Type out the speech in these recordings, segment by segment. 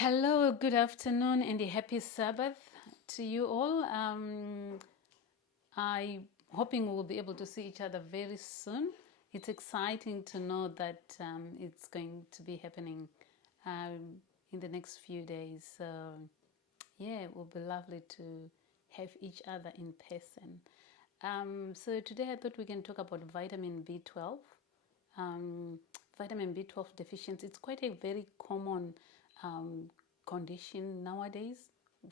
Hello, good afternoon, and a happy Sabbath to you all. I'm hoping we'll be able to see each other very soon. It's exciting to know that it's going to be happening in the next few days. So, yeah, it will be lovely to have each other in person. So today I thought we can talk about vitamin B12. Um, Vitamin B12 deficiency. It's quite a very common um, condition nowadays,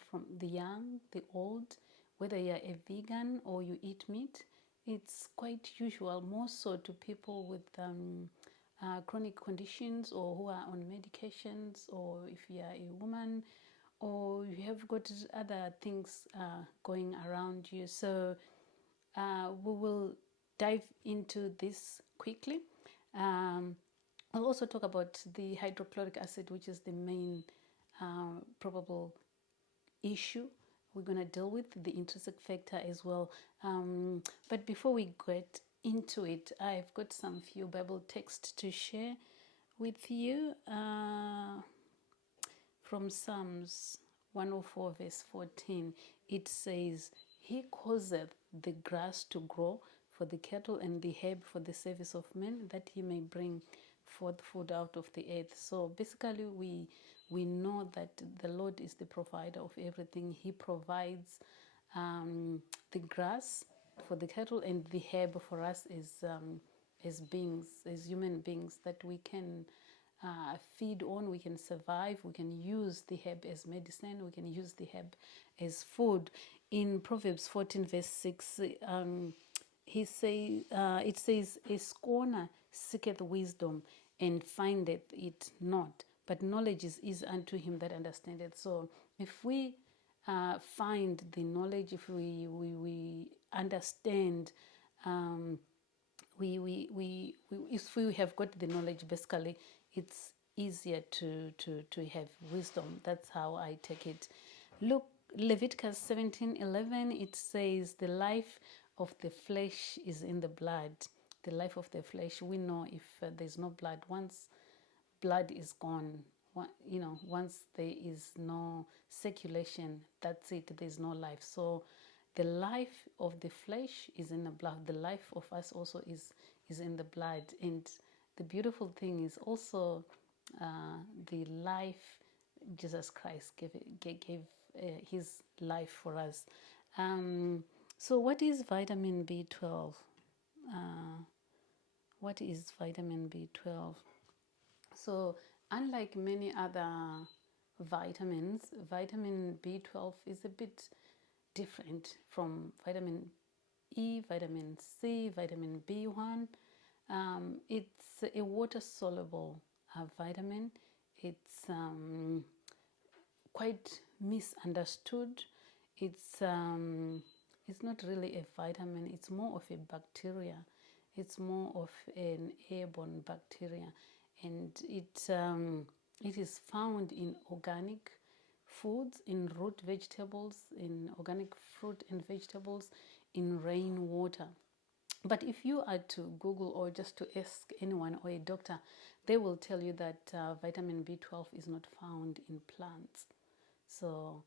from the young, the old, whether you're a vegan or you eat meat. It's quite usual, more so to people with chronic conditions or who are on medications, or if you are a woman or you have got other things going around you. So we will dive into this quickly. I'll also talk about the hydrochloric acid, which is the main probable issue we're going to deal with, the intrinsic factor as well. But before we get into it, I've got some few Bible texts to share with you from Psalms 104 verse 14. It says, He causeth the grass to grow for the cattle and the herb for the service of men, that he may bring forth food out of the earth. So basically we know that the Lord is the provider of everything. He provides the grass for the cattle and the herb for us as beings, as human beings, that we can feed on, we can survive, we can use the herb as medicine, we can use the herb as food. In Proverbs 14 verse 6, it says, A scorner seeketh wisdom and findeth it not, but knowledge is unto him that understandeth. So if we find the knowledge, if we understand, if we have got the knowledge, basically it's easier to have wisdom. That's how I take it. Look, Leviticus 17:11, it says, the life of the flesh is in the blood. The life of the flesh, we know if there's no blood, once blood is gone, once there is no circulation, that's it, there's no life. So the life of the flesh is in the blood. The life of us also is in the blood. And the beautiful thing is also the life Jesus Christ gave his life for us. So what is vitamin B12? What is vitamin B12? So unlike many other vitamins, vitamin B12 is a bit different from vitamin E, vitamin C, vitamin B1. It's a water-soluble vitamin. It's quite misunderstood. It's not really a vitamin. It's more of a bacteria. It's more of an airborne bacteria, and it is found in organic foods, in root vegetables, in organic fruit and vegetables, in rainwater. But if you are to Google or just to ask anyone or a doctor, they will tell you that vitamin B12 is not found in plants. So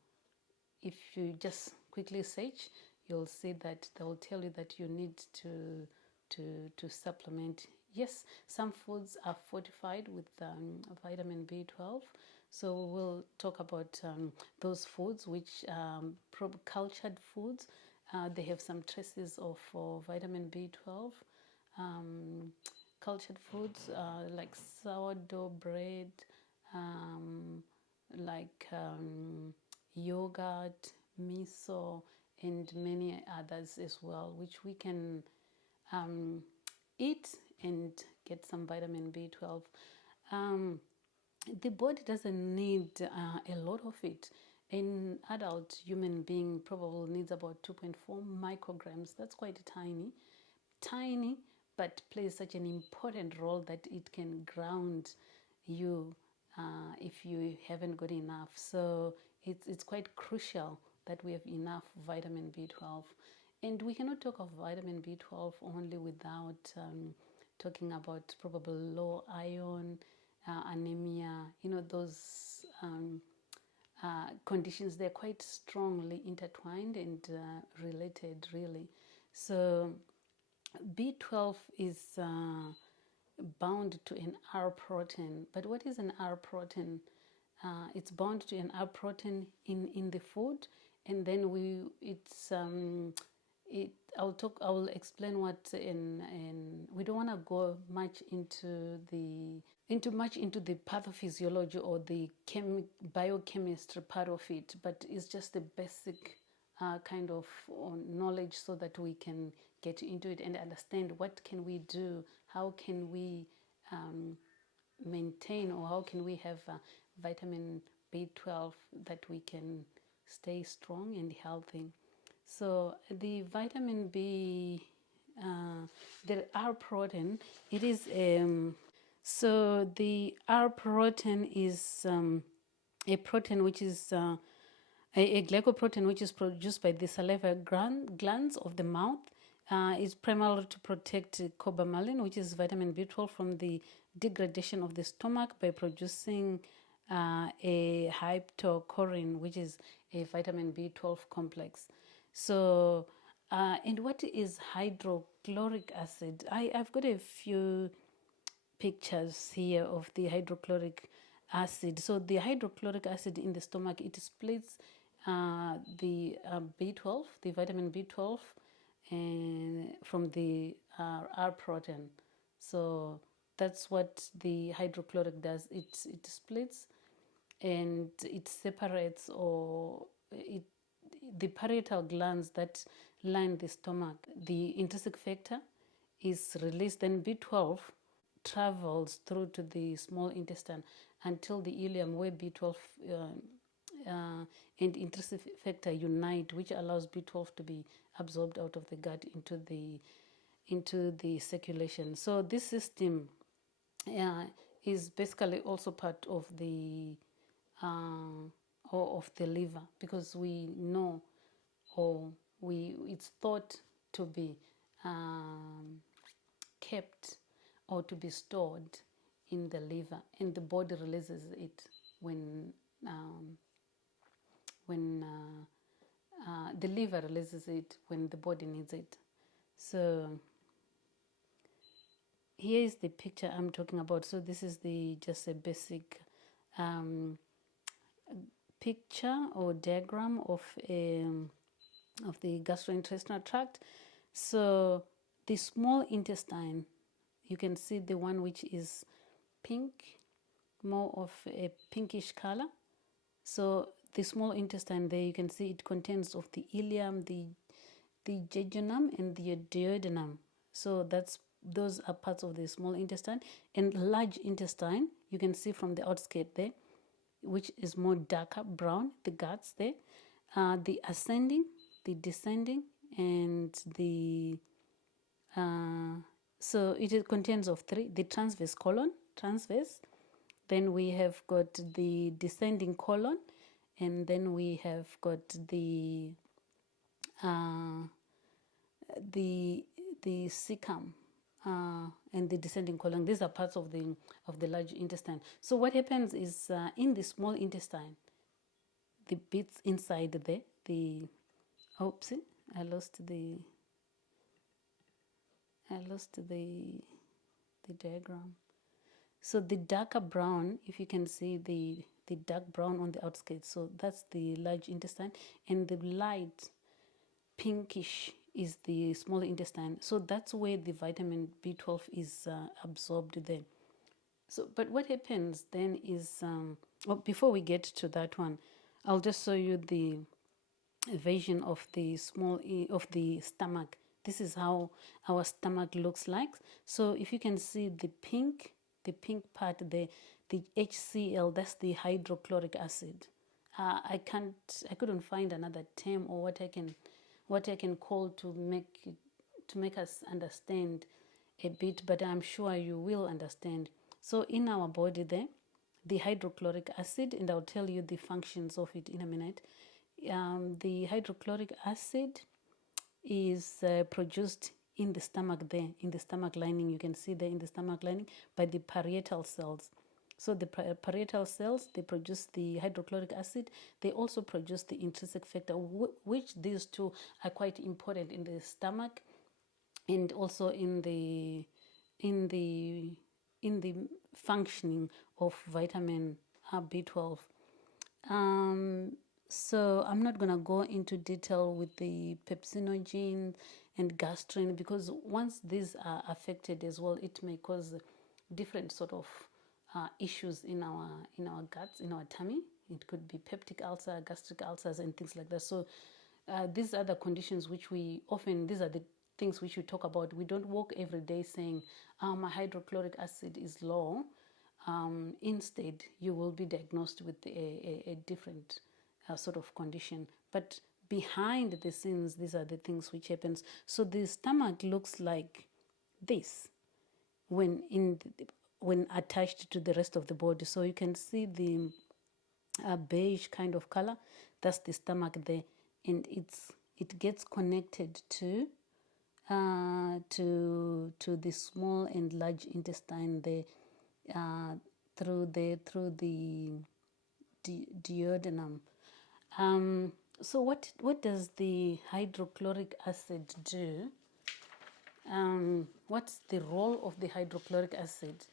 if you just quickly search, you'll see that they will tell you that you need to supplement. Yes, some foods are fortified with vitamin B12. So we'll talk about those foods, which cultured foods. They have some traces of vitamin B12. Cultured foods like sourdough bread, like yogurt, miso, and many others as well, which we can eat and get some vitamin B12. The body doesn't need a lot of it. An adult human being probably needs about 2.4 micrograms. That's quite tiny, but plays such an important role that it can ground you if you haven't got enough. So it's quite crucial that we have enough vitamin B12. And we cannot talk of vitamin B12 only without talking about probably low iron, anemia, those conditions. They're quite strongly intertwined and related, really. So B12 is bound to an R protein. But what is an R protein? It's bound to an R protein in the food, and then I will explain what in we don't want to go much into the pathophysiology or the biochemistry part of it, but it's just the basic kind of knowledge so that we can get into it and understand what can we do, how can we maintain, or how can we have vitamin B12 that we can stay strong and healthy. So the vitamin B, the R protein, it is so the R protein is a protein which is a glycoprotein which is produced by the salivary glands of the mouth. Is primarily to protect cobalamin, which is vitamin B12, from the degradation of the stomach by producing a hypochlorine, which is a vitamin B12 complex. So, and what is hydrochloric acid? I've got a few pictures here of the hydrochloric acid. So the hydrochloric acid in the stomach, it splits the B12, the vitamin B12, and from the R protein. So that's what the hydrochloric does. It splits and it separates, or the parietal glands that line the stomach. The intrinsic factor is released, then B12 travels through to the small intestine until the ileum, where B12 and intrinsic factor unite, which allows B12 to be absorbed out of the gut into the circulation. So this system is basically also part of the liver, because we know, or it's thought to be kept or to be stored in the liver, and the body releases it when the liver releases it when the body needs it. So here is the picture I'm talking about. So this is just a basic picture or diagram of the gastrointestinal tract. So the small intestine, you can see the one which is pink, more of a pinkish color. So the small intestine there, you can see it contains of the ileum, the jejunum, and the duodenum. So those are parts of the small intestine. And large intestine, you can see from the outskirt there, which is more darker brown, the guts there. The ascending, the descending, and the so it contains of three: the transverse colon, then we have got the descending colon, and then we have got the cecum and the descending colon. These are parts of the large intestine. So what happens is in the small intestine, the bits inside there, I lost the diagram. So the darker brown, if you can see the dark brown on the outskirts, so that's the large intestine, and the light pinkish is the small intestine. So that's where the vitamin B12 is absorbed there. So, but what happens then is, before we get to that one, I'll just show you the version of the of the stomach. This is how our stomach looks like. So if you can see the pink part there, the HCl, that's the hydrochloric acid. I couldn't find another term or what I can call to make us understand a bit, but I'm sure you will understand. So in our body there, the hydrochloric acid, and I'll tell you the functions of it in a minute. The hydrochloric acid is produced in the stomach there, in the stomach lining. You can see there in the stomach lining by the parietal cells. So the parietal cells, they produce the hydrochloric acid. They also produce the intrinsic factor, which these two are quite important in the stomach and also in the functioning of vitamin B12. So I'm not going to go into detail with the pepsinogen and gastrin, because once these are affected as well, it may cause different sort of issues in our guts, in our tummy. It could be peptic ulcer, gastric ulcers, and things like that. So these are the conditions which we often, these are the things which we talk about. We don't walk every day saying, my hydrochloric acid is low. Instead, you will be diagnosed with a different sort of condition. But behind the scenes, these are the things which happens. So the stomach looks like this when when attached to the rest of the body. So you can see the beige kind of color. That's the stomach there, and it gets connected to the small and large intestine there, through the duodenum. So what does the hydrochloric acid do? What's the role of the hydrochloric acid?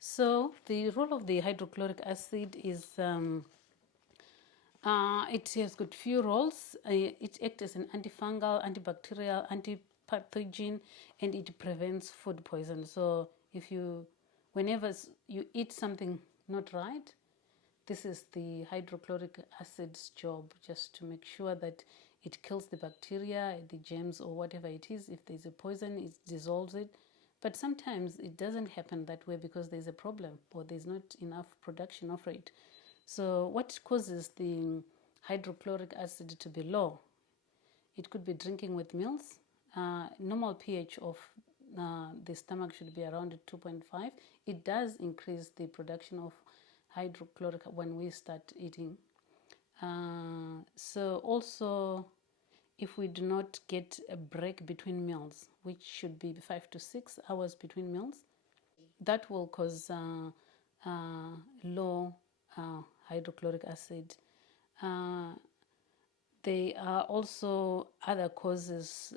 So the role of the hydrochloric acid is it has got few roles. It acts as an antifungal, antibacterial, antipathogen, and it prevents food poison. So whenever you eat something not right, this is the hydrochloric acid's job, just to make sure that it kills the bacteria, the germs, or whatever it is. If there's a poison, it dissolves it. But sometimes it doesn't happen that way because there's a problem or there's not enough production of it. So what causes the hydrochloric acid to be low? It could be drinking with meals. Normal pH of the stomach should be around 2.5. It does increase the production of hydrochloric when we start eating. So also, if we do not get a break between meals, which should be 5 to 6 hours between meals, that will cause low hydrochloric acid. There are also other causes,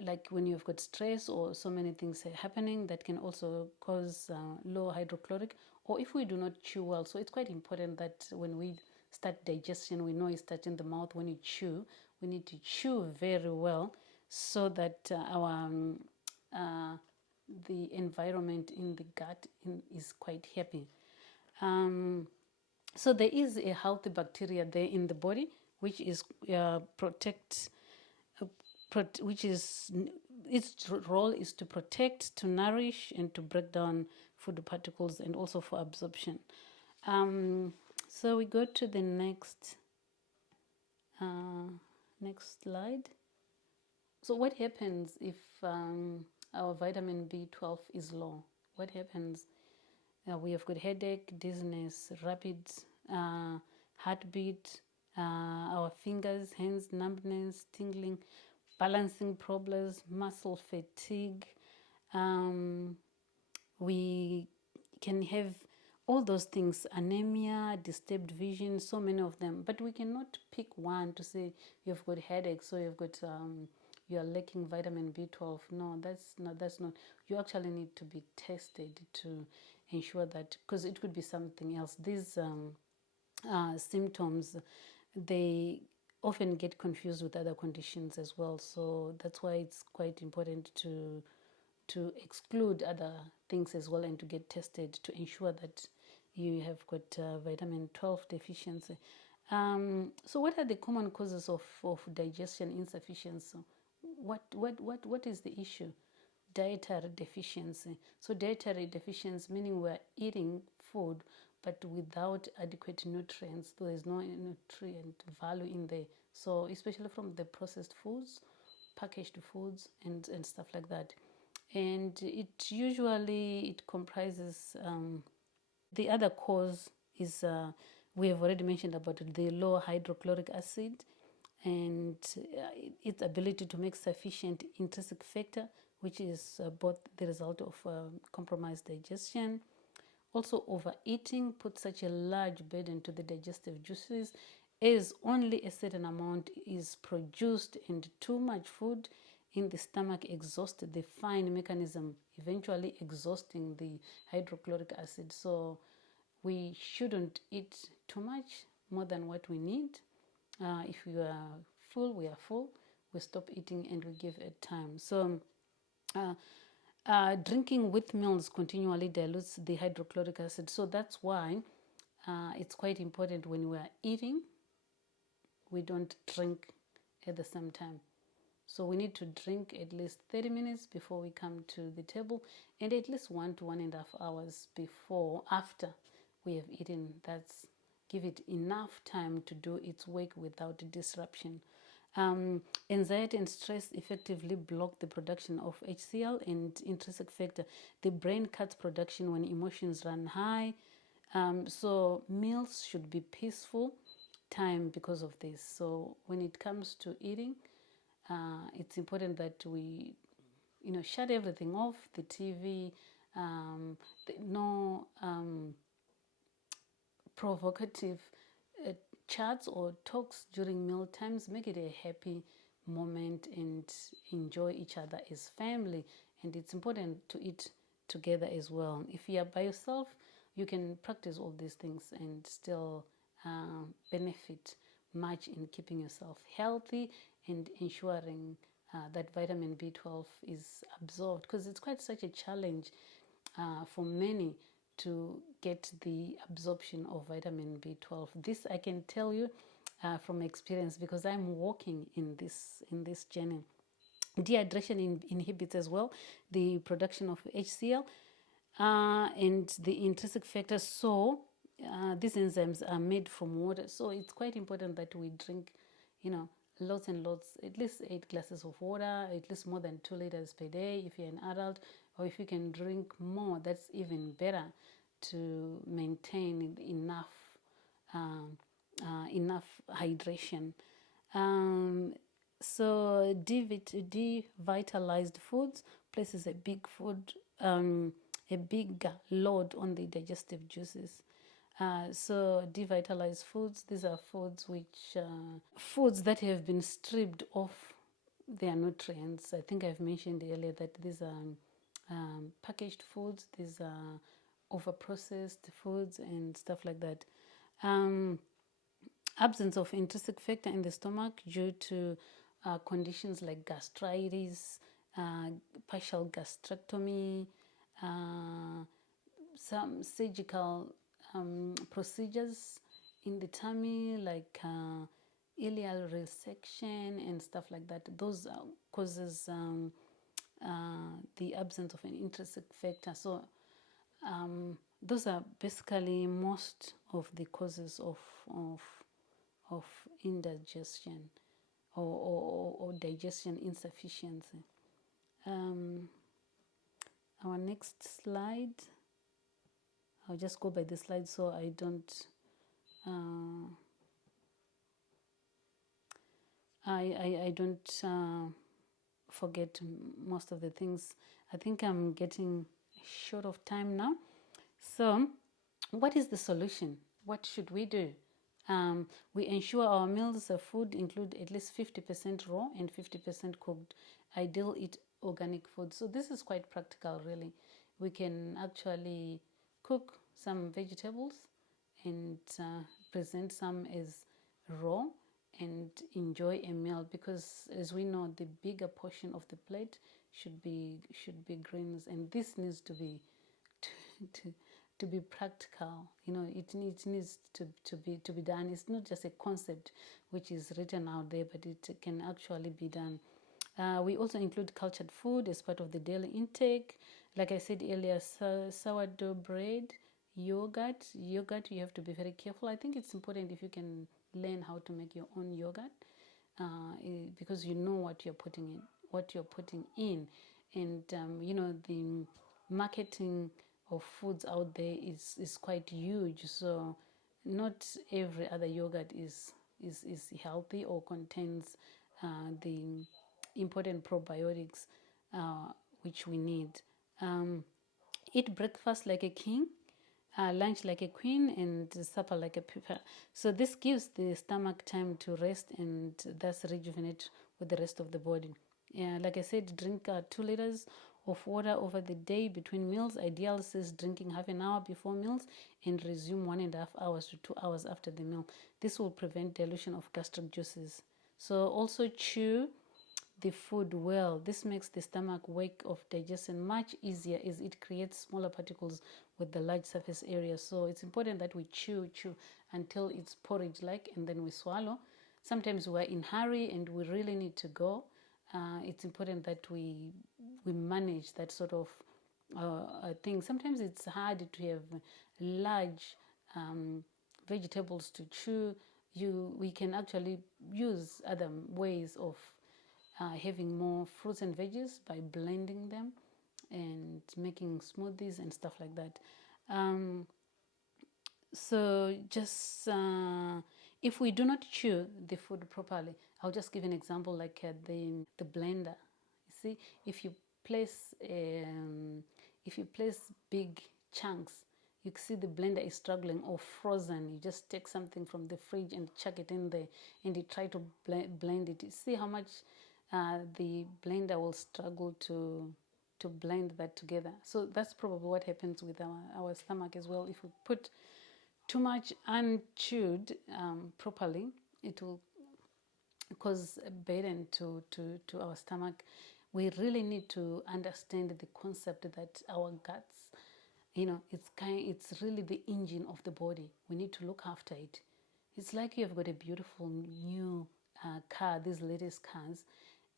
like when you've got stress or so many things happening, that can also cause low hydrochloric, or if we do not chew well. So it's quite important that when we start digestion, we know it starts in the mouth. When you chew, we need to chew very well so that the environment in the gut is quite happy. So there is a healthy bacteria there in the body, which is which is its role is to protect, to nourish, and to break down food particles, and also for absorption. So we go to the next slide. So what happens if our vitamin B12 is low? What happens? We have got headache, dizziness, rapid heartbeat, our fingers, hands, numbness, tingling, balancing problems, muscle fatigue. We can have all those things, anemia, disturbed vision, so many of them. But we cannot pick one to say you've got headache, so you've got you are lacking vitamin B12. No, that's not. You actually need to be tested to ensure that, because it could be something else. These symptoms, they often get confused with other conditions as well. So that's why it's quite important to exclude other things as well and to get tested to ensure that you have got vitamin 12 deficiency. So what are the common causes of digestion insufficiency? What is the issue? Dietary deficiency. So dietary deficiency meaning we're eating food but without adequate nutrients. There is no nutrient value in there. So especially from the processed foods, packaged foods, and stuff like that. And it usually comprises the other cause is we have already mentioned about the low hydrochloric acid and its ability to make sufficient intrinsic factor, which is both the result of compromised digestion. Also, overeating puts such a large burden to the digestive juices, as only a certain amount is produced, and too much food in the stomach exhausts the fine mechanism, eventually exhausting the hydrochloric acid. So we shouldn't eat too much, more than what we need. If we are full, we are full. We stop eating and we give it time. So drinking with meals continually dilutes the hydrochloric acid. So that's why it's quite important when we are eating, we don't drink at the same time. So we need to drink at least 30 minutes before we come to the table, and at least 1 to 1.5 hours after we have eaten. That's give it enough time to do its work without disruption. Anxiety and stress effectively block the production of HCl and intrinsic factor. The brain cuts production when emotions run high. So meals should be peaceful time because of this. So when it comes to eating, it's important that we, shut everything off, the TV, no provocative chats or talks during meal times. Make it a happy moment and enjoy each other as family. And it's important to eat together as well. If you are by yourself, you can practice all these things and still benefit much in keeping yourself healthy and ensuring that vitamin B12 is absorbed, because it's quite such a challenge for many to get the absorption of vitamin B12. This I can tell you from experience, because I'm walking in this journey. Dehydration inhibits as well the production of HCl and the intrinsic factors. So these enzymes are made from water. So it's quite important that we drink, lots and lots, at least 8 glasses of water, at least more than 2 liters per day if you're an adult, or if you can drink more, that's even better, to maintain enough hydration. So Devitalized Foods places a big load on the digestive juices. So devitalized foods, these are foods that have been stripped of their nutrients. I think I've mentioned earlier that these are packaged foods, these are over-processed foods and stuff like that. Absence of intrinsic factor in the stomach due to conditions like gastritis, partial gastrectomy, some surgical procedures in the tummy, like ileal resection and stuff like that. Those causes the absence of an intrinsic factor. So those are basically most of the causes of indigestion or digestion insufficiency. Our next slide, I'll just go by the slide so I don't I don't forget most of the things. I think I'm getting short of time now. So what is the solution? What should we do? We ensure our meals of food include at least 50% raw and 50% cooked. Ideal eat organic food. So this is quite practical, really. We can actually cook some vegetables and present some as raw and enjoy a meal, because as we know, the bigger portion of the plate should be greens, and this needs to be to be practical. It needs to be done. It's not just a concept which is written out there, but it can actually be done. We also include cultured food as part of the daily intake. Like I said earlier, sourdough bread, yogurt. Yogurt, you have to be very careful. I think it's important if you can learn how to make your own yogurt, because you know what you're putting in, and the marketing of foods out there is quite huge. So not every other yogurt is healthy or contains the important probiotics which we need. Eat breakfast like a king. lunch like a queen and supper like a pauper. So this gives the stomach time to rest and thus rejuvenate with the rest of the body. Yeah, like I said, drink 2 liters of water over the day between meals. Ideal says drinking half an hour before meals and resume 1.5 hours to 2 hours after the meal. This will prevent dilution of gastric juices. So also chew the food well. This makes the stomach work of digestion much easier as it creates smaller particles with the large surface area. So it's important that we chew until it's porridge like, and then we swallow. Sometimes we're in hurry and we really need to go. It's important that we manage that sort of thing. Sometimes it's hard to have large vegetables to chew. We can actually use other ways of having more fruits and veggies by blending them and making smoothies and stuff like that. So just if we do not chew the food properly, I'll just give an example like the blender. You see, if you place big chunks, you see the blender is struggling or frozen. You just take something from the fridge and chuck it in there and you try to blend it. You see how much the blender will struggle to blend that together. So that's probably what happens with our stomach as well. If we put too much unchewed properly, it will cause a burden to our stomach. We really need to understand the concept that our guts, it's really the engine of the body. We need to look after it. It's like you have got a beautiful new car, these latest cars,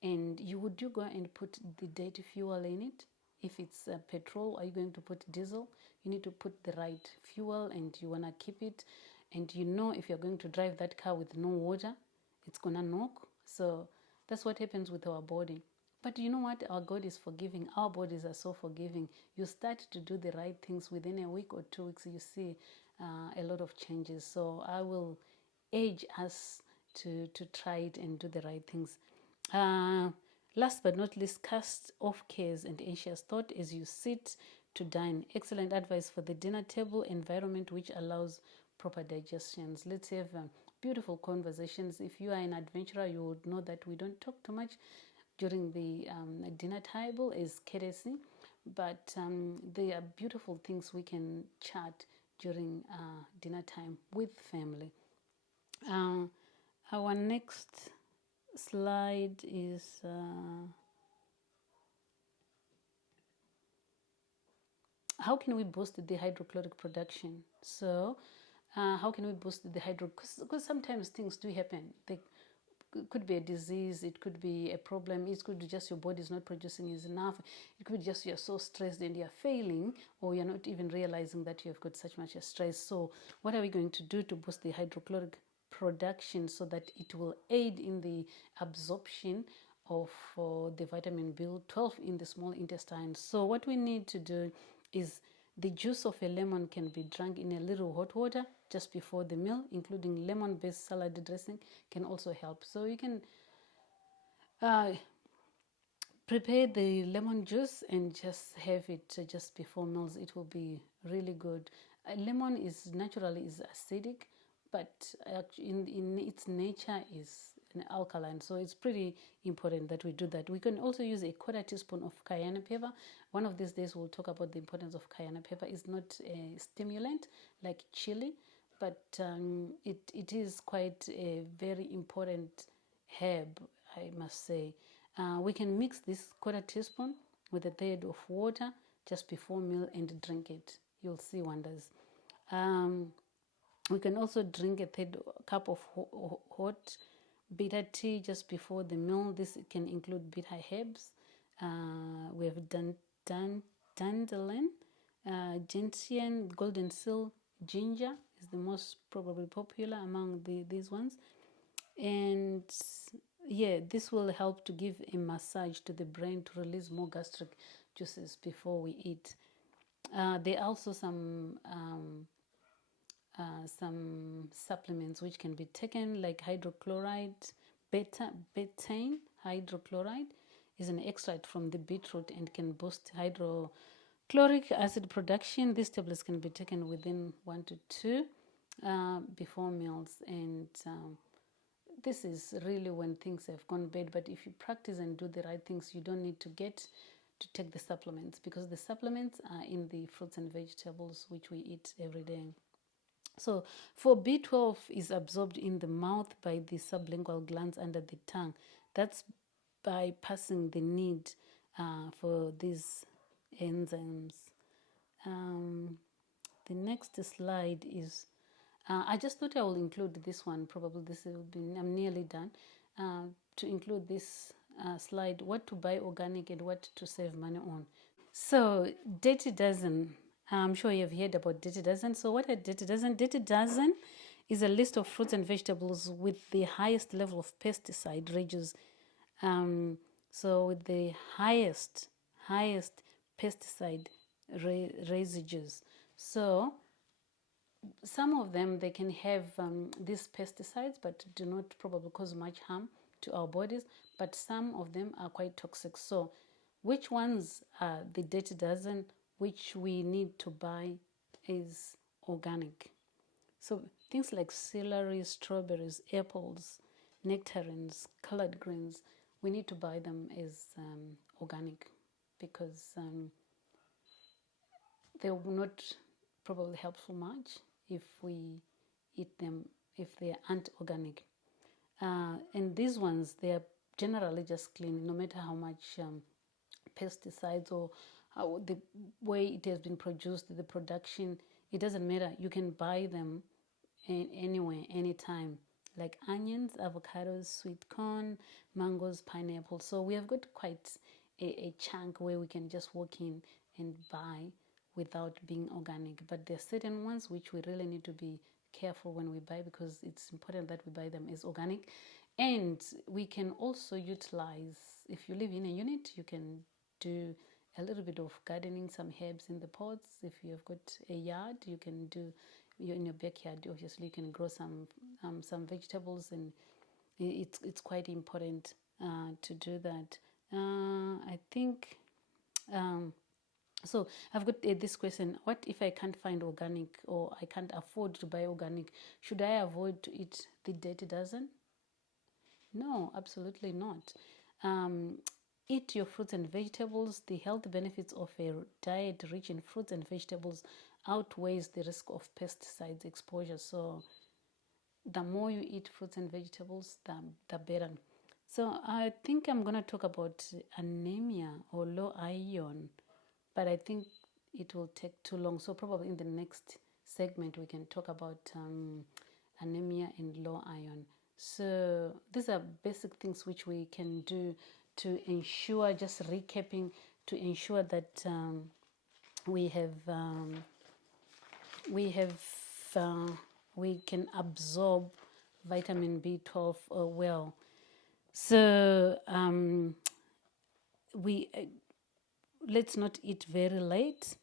and you go and put the dirty fuel in it. If it's petrol, are you going to put diesel? You need to put the right fuel and you want to keep it. And if you're going to drive that car with no water, it's going to knock. So that's what happens with our body. But you know what? Our God is forgiving. Our bodies are so forgiving. You start to do the right things within a week or 2 weeks, you see a lot of changes. So I will urge us to try it and do the right things. Last but not least, cast off cares and anxious thought as you sit to dine. Excellent advice for the dinner table environment, which allows proper digestions. Let's have beautiful conversations. If you are an adventurer, you would know that we don't talk too much during the dinner table as courtesy, but there are beautiful things we can chat during dinner time with family. Our next slide is how can we boost the hydrochloric production? So how can we boost the because sometimes things do happen. It could be a disease, it could be a problem, it could be just your body is not producing enough, it could be just you're so stressed and you're failing, or you're not even realizing that you've got such much stress. So what are we going to do to boost the hydrochloric production so that it will aid in the absorption of the vitamin B12 in the small intestine? So what we need to do is the juice of a lemon can be drunk in a little hot water just before the meal, including lemon-based salad dressing can also help. So you can prepare the lemon juice and just have it just before meals. It will be really good. Lemon is naturally acidic, but in its nature is an alkaline, so it's pretty important that we do that. We can also use a 1/4 teaspoon of cayenne pepper. One of these days we'll talk about the importance of cayenne pepper. It's not a stimulant like chili, but it is quite a very important herb, I must say. We can mix this 1/4 teaspoon with 1/3 of water just before meal and drink it. You'll see wonders. We can also drink 1/3 cup of hot bitter tea just before the meal. This can include bitter herbs. We have dandelion, gentian, golden seal, ginger is the most probably popular among these ones. And yeah, this will help to give a massage to the brain to release more gastric juices before we eat. There are also some supplements which can be taken, like hydrochloride, betaine hydrochloride is an extract from the beetroot and can boost Chloric acid production, these tablets can be taken within 1 to 2 before meals, and this is really when things have gone bad. But if you practice and do the right things, you don't need to take the supplements, because the supplements are in the fruits and vegetables which we eat every day. So for B12 is absorbed in the mouth by the sublingual glands under the tongue. That's bypassing the need for these enzymes. The next slide is, I just thought I will include this one. Probably this will be, I'm nearly done, to include this slide, what to buy organic and what to save money on. So Dirty Dozen, I'm sure you've heard about Dirty Dozen. So what are Dirty Dozen? Dirty Dozen is a list of fruits and vegetables with the highest level of pesticide residues. So with the highest pesticide residues. So some of them, they can have these pesticides, but do not probably cause much harm to our bodies. But some of them are quite toxic. So which ones are the Dirty Dozen, which we need to buy is organic? So things like celery, strawberries, apples, nectarines, colored greens, we need to buy them as organic, because they will not probably helpful much if we eat them if they aren't organic. And these ones, they are generally just clean, no matter how much pesticides or how the way it has been produced, the production, it doesn't matter. You can buy them anywhere, anytime, like onions, avocados, sweet corn, mangoes, pineapple. So we have got quite a chunk where we can just walk in and buy without being organic. But there are certain ones which we really need to be careful when we buy, because it's important that we buy them as organic. And we can also utilize, if you live in a unit, you can do a little bit of gardening, some herbs in the pots. If you have got a yard, you can do, you're in your backyard, obviously you can grow some vegetables, and it's quite important to do that. I think so I've got this question: what if I can't find organic, or I can't afford to buy organic? Should I avoid to eat the Dirty Dozen? No, absolutely not. Eat your fruits and vegetables. The health benefits of a diet rich in fruits and vegetables outweighs the risk of pesticides exposure. So the more you eat fruits and vegetables, the better. So I think I'm going to talk about anemia or low iron, but I think it will take too long. So probably in the next segment we can talk about anemia and low iron. So these are basic things which we can do to ensure, just recapping, to ensure that we can absorb vitamin B12 well. So let's not eat very late.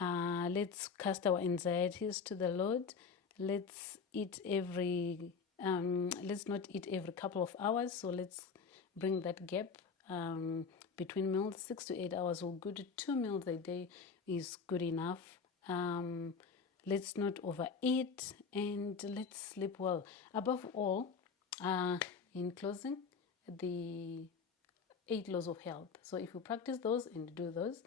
Let's cast our anxieties to the Lord. Let's eat let's not eat every couple of hours. So let's bring that gap between meals. 6 to 8 hours will good. 2 meals a day is good enough. Let's not overeat, and let's sleep well. Above all, in closing, the 8 laws of health. So if you practice those and do those,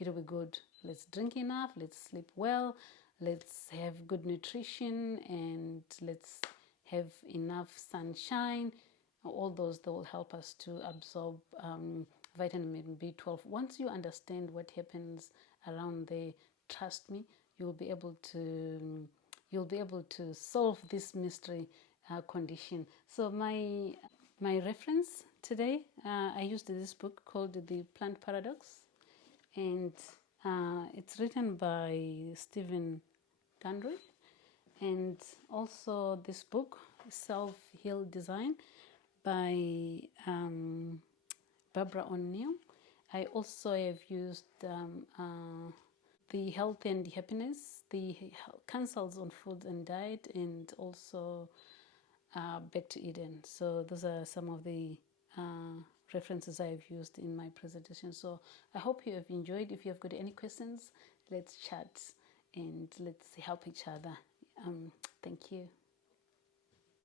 it'll be good. Let's drink enough, let's sleep well, let's have good nutrition, and let's have enough sunshine. All those that will help us to absorb vitamin B12. Once you understand what happens around there, trust me, you'll be able to solve this mystery condition. So my reference today, I used this book called The Plant Paradox, and it's written by Stephen Gundry, and also this book, Self-Heal Design, by Barbara O'Neill. I also have used The Health and Happiness, the Counsels on Food and Diet, and also Back to Eden. So those are some of the references I've used in my presentation. So I hope you have enjoyed. If you have got any questions, let's chat and let's help each other. Thank you.